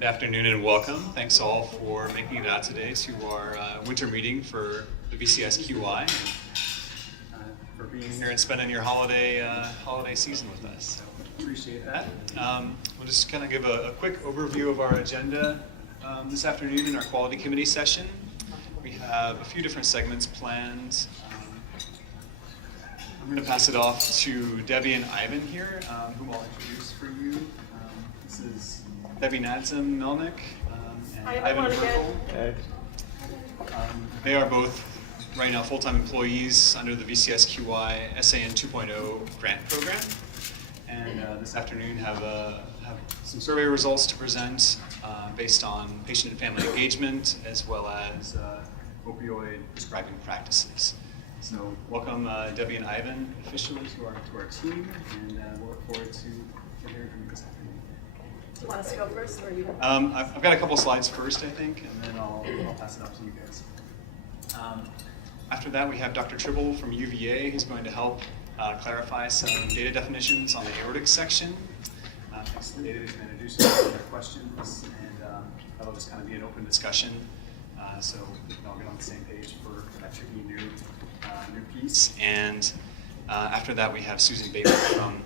Good afternoon and welcome. Thanks all for making it out today to our winter meeting for the VCSQI and for being here and spending your holiday season with us. So appreciate that. We'll just kind of give a quick overview of our agenda this afternoon in our quality committee session. We have a few different segments planned. I'm going to pass it off to Debbie and Ivan here, whom I'll introduce for you. This is Debbie Nadzim Melnick and Ivan Merkel. Hey. They are both right now full-time employees under the VCSQI SAN 2.0 grant program, and this afternoon have some survey results to present based on patient and family engagement as well as opioid prescribing practices. So welcome Debbie and Ivan officially to our team, and we'll look forward to hearing from you this afternoon. Do you want us to go first, or you? I've got a couple slides first, I think, and then I'll pass it off to you guys. After that, we have Dr. Tribble from UVA, who's going to help clarify some data definitions on the aortic section. Thanks to the data, we can introduce you to their questions, and that'll just kind of be an open discussion, so we can all get on the same page for that tricky new piece. And after that, we have Susan Bateman from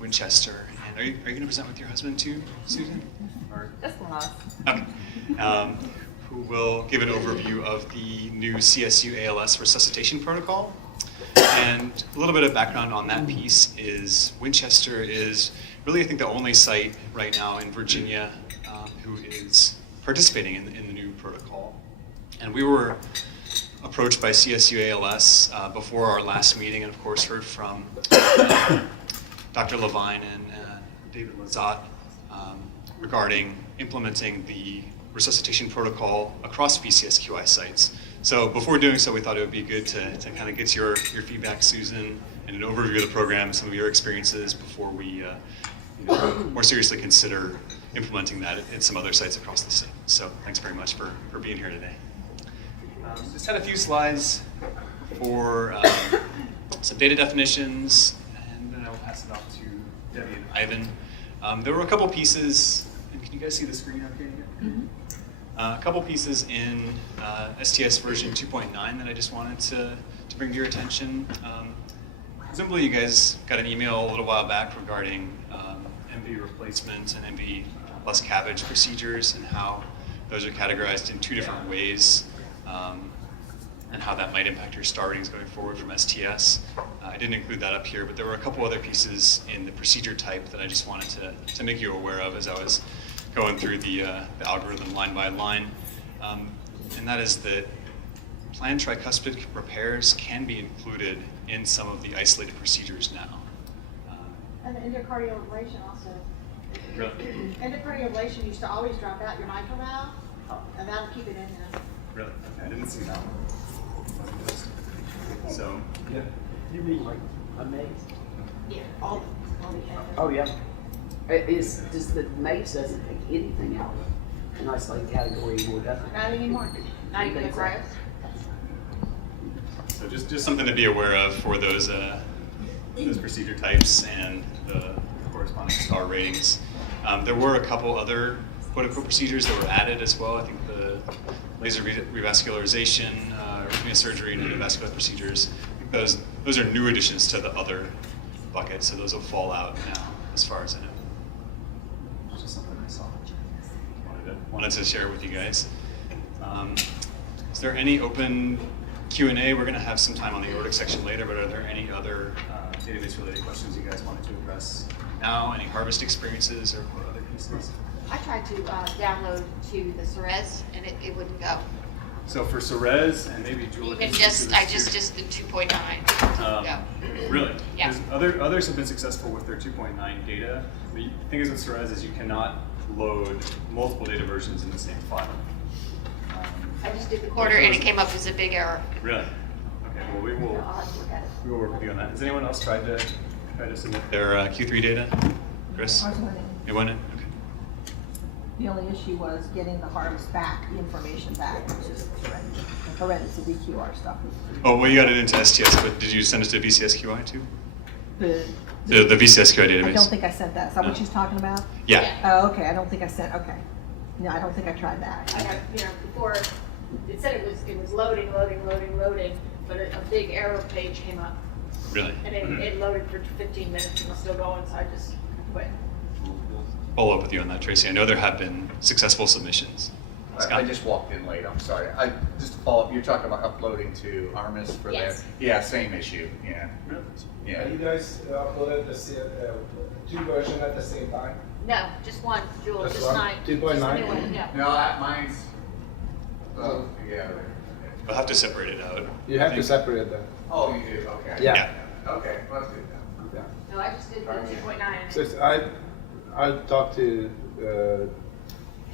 Winchester. And are you going to present with your husband too, Susan? Or? Just one of us. Okay. Who will give an overview of the new CSU ALS resuscitation protocol. And a little bit of background on that piece is Winchester is really, I think, the only site right now in Virginia who is participating in the new protocol. And we were approached by CSU ALS before our last meeting, and of course heard from Dr. Levine and David Lazat regarding implementing the resuscitation protocol across VCSQI sites. So before doing so, we thought it would be good to kind of get your feedback, Susan, and an overview of the program, some of your experiences before we more seriously consider implementing that at some other sites across the state. So thanks very much for being here today. Just had a few slides for some data definitions, and then I will pass it off to Debbie and Ivan. There were a couple pieces, and can you guys see the screen okay here? Mm-hmm. A couple pieces in STS version 2.9 that I just wanted to bring to your attention. Presumably you guys got an email a little while back regarding MV replacement and MV plus cabbage procedures and how those are categorized in two different ways. And how that might impact your star ratings going forward from STS. I didn't include that up here, but there were a couple other pieces in the procedure type that I just wanted to make you aware of as I was going through the algorithm line by line. And that is that planned tricuspid repairs can be included in some of the isolated procedures now. And the endocardial ablation also. Really? Endocardial ablation used to always drop out your mitral valve, and that'll keep it in there. Really? Okay, I didn't see that one. So, Yeah. You mean like amazed? Yeah, all the Oh yeah. Does the MACE doesn't take anything out of an isolated category anymore, does it? Not anymore. Not even the growth. so just something to be aware of for those procedure types and the corresponding star ratings. There were a couple other quote-unquote procedures that were added as well. I think the laser revascularization, arrhythmia surgery, and endovascular procedures. I think those are new additions to the other bucket, so those will fall out now, as far as I know. It's just something I saw. Wanted to share with you guys. Is there any open Q&A? We're going to have some time on the aortic section later, but are there any other database-related questions you guys wanted to address now? Any harvest experiences or other pieces? I tried to download to the Ceres and it wouldn't go. So for Ceres and maybe Julia. Even I just the 2.9. Go. Really? Yeah. Because others have been successful with their 2.9 data. The thing is with Ceres is you cannot load multiple data versions in the same file. I just did the quarter and it came up as a big error. Really? Okay. Well, we will work with you on that. Has anyone else tried to submit their Q3 data? Chris? You want it? Okay. The only issue was getting the harvest back, the information back, which is horrendous. The DQR stuff. Oh, well, you got it into STS, but did you send it to VCSQI too? The The VCSQI database. I don't think I sent that. Is that what she's talking about? Yeah. Oh, okay. I don't think I sent. Okay. No, I don't think I tried that. I have, before, it said it was loading, but a big arrow page came up. Really? And it loaded for 15 minutes and was still going, so I just quit. We'll follow up with you on that, Tracy. I know there have been successful submissions. I just walked in late, I'm sorry. Just to follow up, you're talking about uploading to Armis for Yes. that? Yeah, same issue, yeah. Yeah. You guys uploaded two versions at the same time? No, just one, Jewel, Just just one? 9. 2.9? Just the new one, yeah. No, mine's both together. We'll have to separate it out. You have to separate them. Oh, you do, okay. Yeah. Okay, well, that's good then. Yeah. No, I just did the 2.9. So I talked to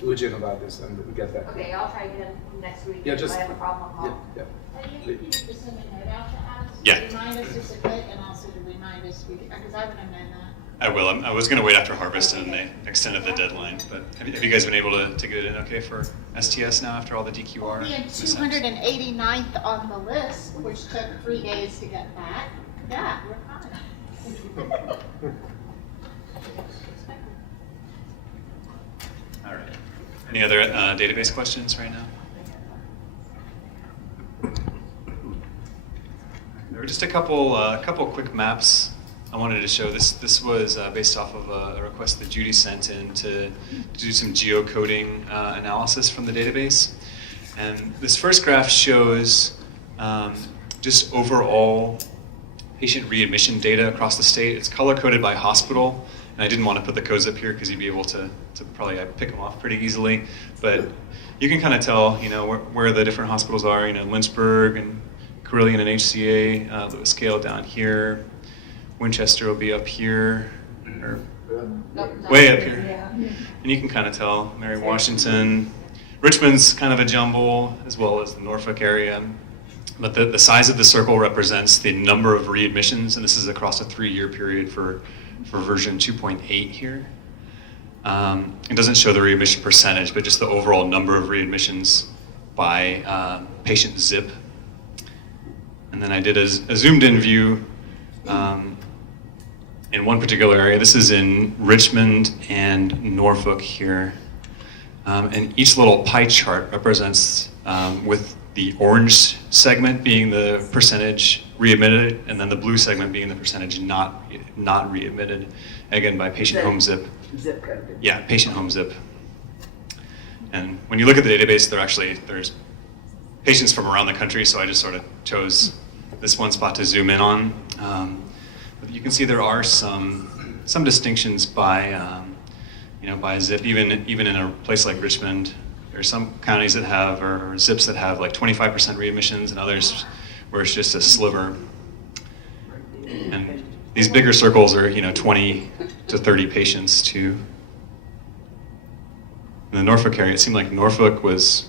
Ujin about this and we get that. Okay, I'll try again next week. Yeah, If just- I have a problem, I'll Yeah, call. yeah. And you just send a note out to us? Yeah. Remind us just a bit, and also to remind us, because I would have known that. I will. I was going to wait after harvest and they extended the deadline. But have you guys been able to get it in okay for STS now after all the DQR? We had mishaps? 289th on the list, which took 3 days to get back. Yeah, we're fine. All right. Any other database questions right now? There were just a couple quick maps I wanted to show. This was based off of a request that Judy sent in to do some geocoding analysis from the database. And this first graph shows just overall patient readmission data across the state. It's color-coded by hospital. And I didn't want to put the codes up here because you'd be able to probably pick them off pretty easily. But you can kind of tell, where the different hospitals are. Lynchburg and Carilion and HCA, the scale down here. Winchester will be up here, or Nope, way up here. Yeah. And you can kind of tell Mary Washington. Richmond's kind of a jumble, as well as the Norfolk area. But the size of the circle represents the number of readmissions, and this is across a 3-year period for version 2.8 here. It doesn't show the readmission percentage, but just the overall number of readmissions by patient zip. And then I did a zoomed-in view in one particular area. This is in Richmond and Norfolk here. And each little pie chart represents with the orange segment being the percentage readmitted, and then the blue segment being the percentage not readmitted, again by patient home zip. Zip code. Yeah, patient home zip. And when you look at the database, there's patients from around the country, so I just sort of chose this one spot to zoom in on. But you can see there are some distinctions by by zip. Even in a place like Richmond, there's some counties that have or zips that have like 25% readmissions, and others where it's just a sliver. And these bigger circles are 20 to 30 patients too. In the Norfolk area, it seemed like Norfolk was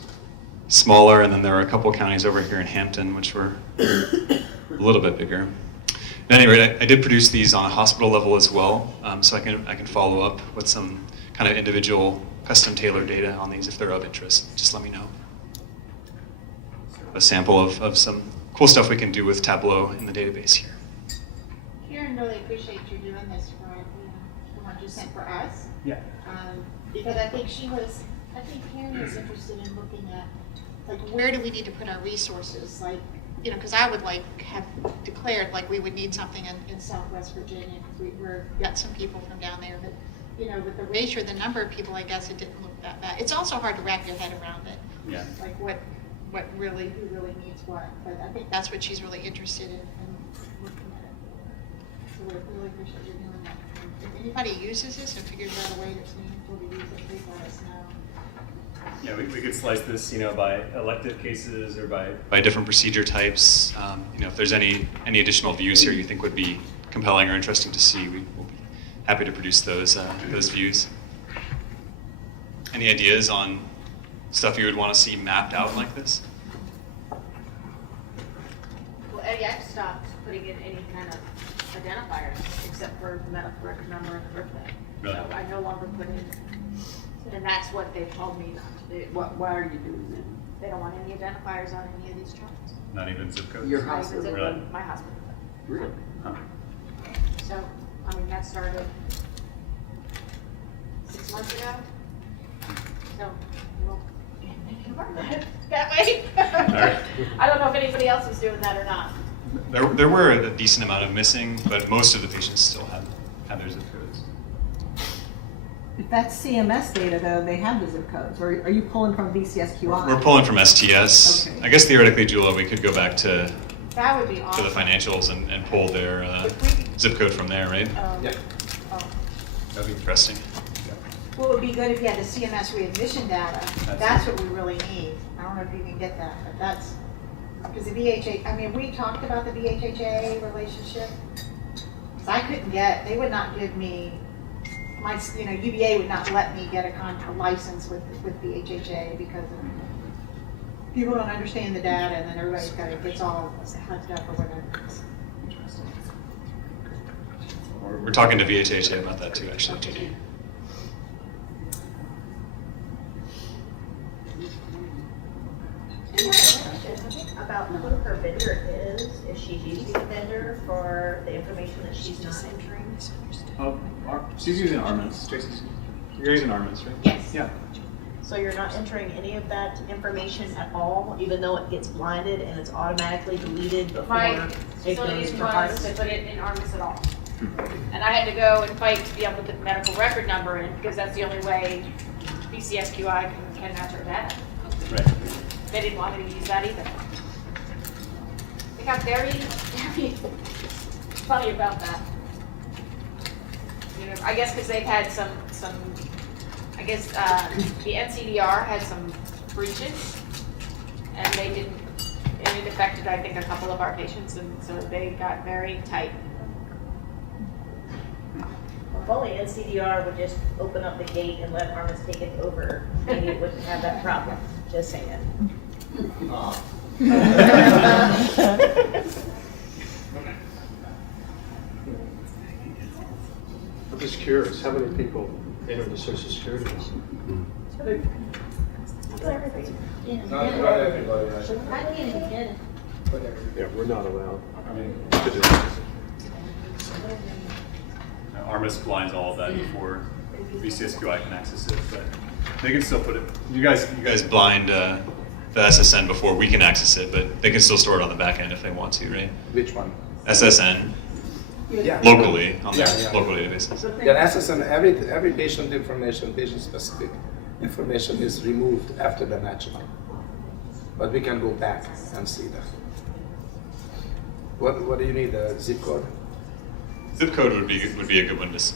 smaller, and then there were a couple counties over here in Hampton which were a little bit bigger. At any rate, I did produce these on a hospital level as well, so I can follow up with some kind of individual custom tailored data on these if they're of interest. Just let me know. A sample of some cool stuff we can do with Tableau in the database here. Karen really appreciates you doing this for, the one you sent for us. Yeah. Because I think Karen is interested in looking at, like, where do we need to put our resources? Like, because I would have declared we would need something in Southwest Virginia, because we've got some people from down there, but, with the ratio, the number of people, I guess it didn't look that bad. It's also hard to wrap your head around it. Yeah. Like who really needs what, but I think that's what she's really interested in looking at it. So we really appreciate you doing that. If anybody uses this and figures out a way that's meaningful to use it, please let us know. Yeah, we could slice this, by elective cases or by different procedure types. If there's any additional views here you think would be compelling or interesting to see, we'll be happy to produce those views. Any ideas on stuff you would want to see mapped out like this? Well, Eddie, I've stopped putting in any kind of identifiers except for the medical record number and the birthday. Really? So I no longer put in, and that's what they've told me not to do. Why are you doing that? They don't want any identifiers on any of these charts. Not even zip codes? Your Not even hospital? zip Really? code, my hospital. Really? Huh. So, that started 6 months ago. So, we'll that way. right. I don't know if anybody else is doing that or not. There were a decent amount of missing, but most of the patients still had their zip codes. If that's CMS data though, they have the zip codes, or are you pulling from VCSQI? We're pulling from STS. Okay. I guess theoretically, Julia, we could go back to That would be the awesome. financials and pull their If we- zip code from there, right? Yeah. Oh. That'd be interesting. Well, it would be good if you had the CMS readmission data. That's what we really need. I don't know if you can get that, but that's, because the VHA, I mean, we talked about the VHHA relationship. 'Cause I couldn't get, they would not give me, UVA would not let me get a license with VHHA because of, people don't understand the data and then everybody's got, it gets all hugged up or whatever. We're talking to VHHA about that too, actually, JD. About who her vendor is, if she's using a vendor for the information that she's not entering. She's using Armis. You're using Armis, right? Yes. Yeah. So you're not entering any of that information at all, even though it gets blinded and it's automatically deleted My before it facility goes to was harvest? to put it in Armis at all. And I had to go and fight to be able to put the medical record number in, because that's the only way VCSQI can match our data. Right. They didn't want me to use that either. They got very, very funny about that. You know, I guess because they've had some, I guess, the NCDR had some breaches, and they didn't, and it affected, I think, a couple of our patients, and so they got very tight. If only NCDR would just open up the gate and let Armis take it over, maybe it wouldn't have that problem, just saying. I'm just curious, how many people enter the Social Security number? Not everybody, right? I can't even get it. Yeah, we're not allowed. I mean, to do Armis blinds all of that before VCSQI can access it, but they can still put it. You guys blind the SSN before we can access it, but they can still store it on the back end if they want to, right? Which one? SSN Yeah. locally on their Yeah. local databases. Yeah, SSN, every patient information, patient-specific information is removed after the matching. But we can go back and see that. What do you need, a zip code? Zip code would be a good one to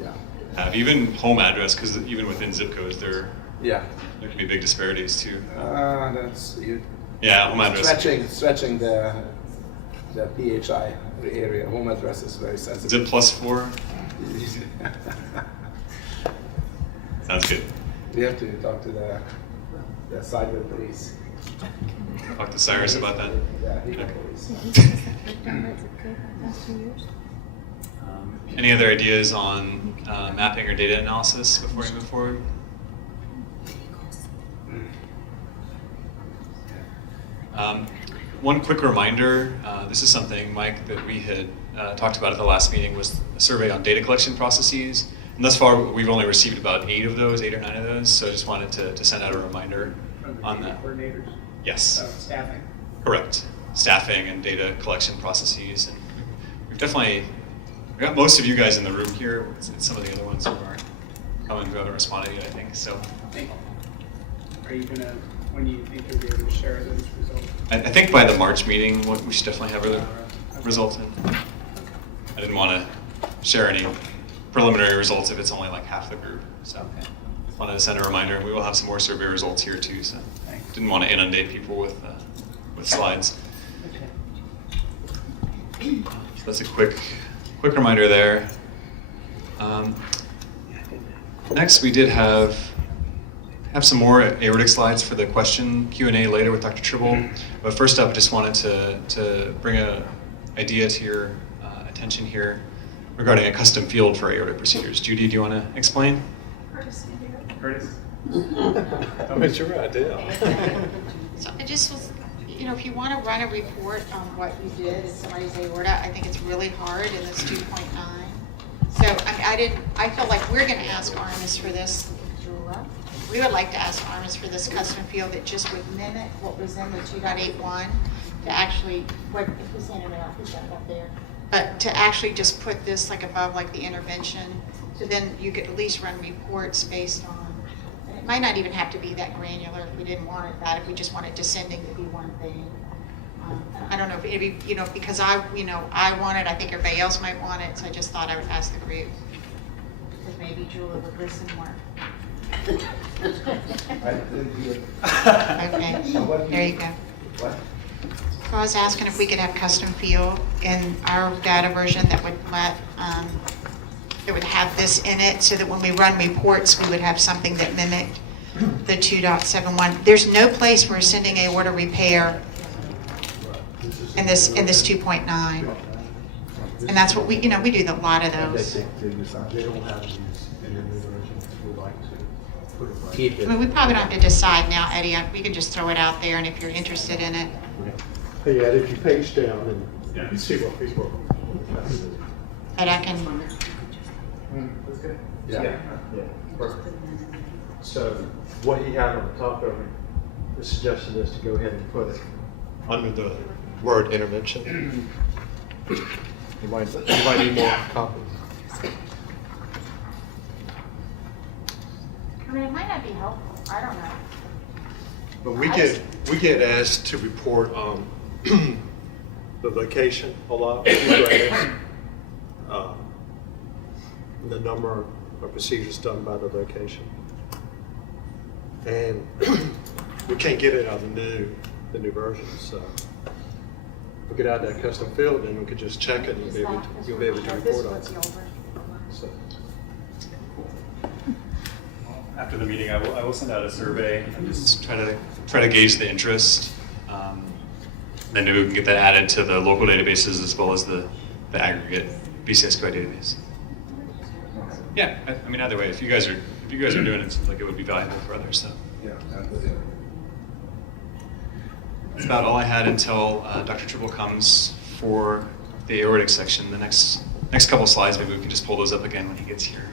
Yeah. have. Even home address, because even within zip codes there Yeah. can be big disparities too. That's you. Yeah, home address. Stretching the PHI area. Home address is very sensitive. Zip +4. Sounds good. We have to talk to the cyber police. Talk to Cyrus about that. Yeah, he Okay. police. Any other ideas on mapping or data analysis before we move forward? One quick reminder, this is something, Mike, that we had talked about at the last meeting, was a survey on data collection processes. And thus far, we've only received about 8 of those, 8 or 9 of those, so I just wanted to send out a reminder on that. Coordinators, Yes, staffing. correct. Staffing and data collection processes. And we've definitely, we got most of you guys in the room here, and some of the other ones who aren't coming, who haven't responded yet, I think, so. Are you gonna, when do you think you'll be able to share those results? I think by the March meeting, we should definitely have the results in. I didn't want to share any preliminary results if it's only like half the group, so. Wanted to send a reminder, and we will have some more survey results here too, so. Didn't want to inundate people with slides. So that's a quick reminder there. Next, we did have some more aortic slides for the question Q&A later with Dr. Tribble. But first up, I just wanted to bring an idea to your attention here regarding a custom field for aortic procedures. Judy, do you want to explain? Curtis? I mean, it's your idea. So I just was, if you want to run a report on what you did in somebody's aorta, I think it's really hard in this 2.9. So I felt like we're going to ask Armis for this. we would like to ask Armis for this custom field that just would mimic what was in the 2.81 to actually, what, if we send it out, who's that up there? But to actually just put this like above like the intervention, so then you could at least run reports based on, and it might not even have to be that granular if we didn't want it that, if we just want it descending to be one thing. I don't know, if maybe, you know, because I want it, I think everybody else might want it, so I just thought I would ask the group. Because maybe Julie would listen more. I didn't hear. Okay, there you go. What? So I was asking if we could have custom field in our data version that would let, that would have this in it, so that when we run reports, we would have something that mimicked the 2.71. There's no place for sending a order repair in this 2.9. And that's what we do a lot of those. They don't have these in the new version. We'd like to put it right. Keep I it. mean, we probably don't have to decide now, Eddie. We can just throw it out there, and if you're interested in it. Hey, Ed, if you page down and you can see what people are. But I can, Yeah. Perfect. So what he had on the top of it, the suggestion is to go ahead and put it under the word intervention. You might need more copies. I mean, it might not be helpful, I don't know. But we get asked to report the location a lot. The number of procedures done by the location. And we can't get it out of the new version, so if we get out that custom field, then we could just check it and you'll be able to report on it. So, After the meeting, I will send out a survey and just Just try to gauge the interest. Then maybe we can get that added to the local databases as well as the aggregate VCSQI database. Yeah, I mean, either way, if you guys are doing it, it seems like it would be valuable for others. So Yeah, that was it. that's about all I had until Dr. Tribble comes for the aortic section. The next couple slides, maybe we can just pull those up again when he gets here.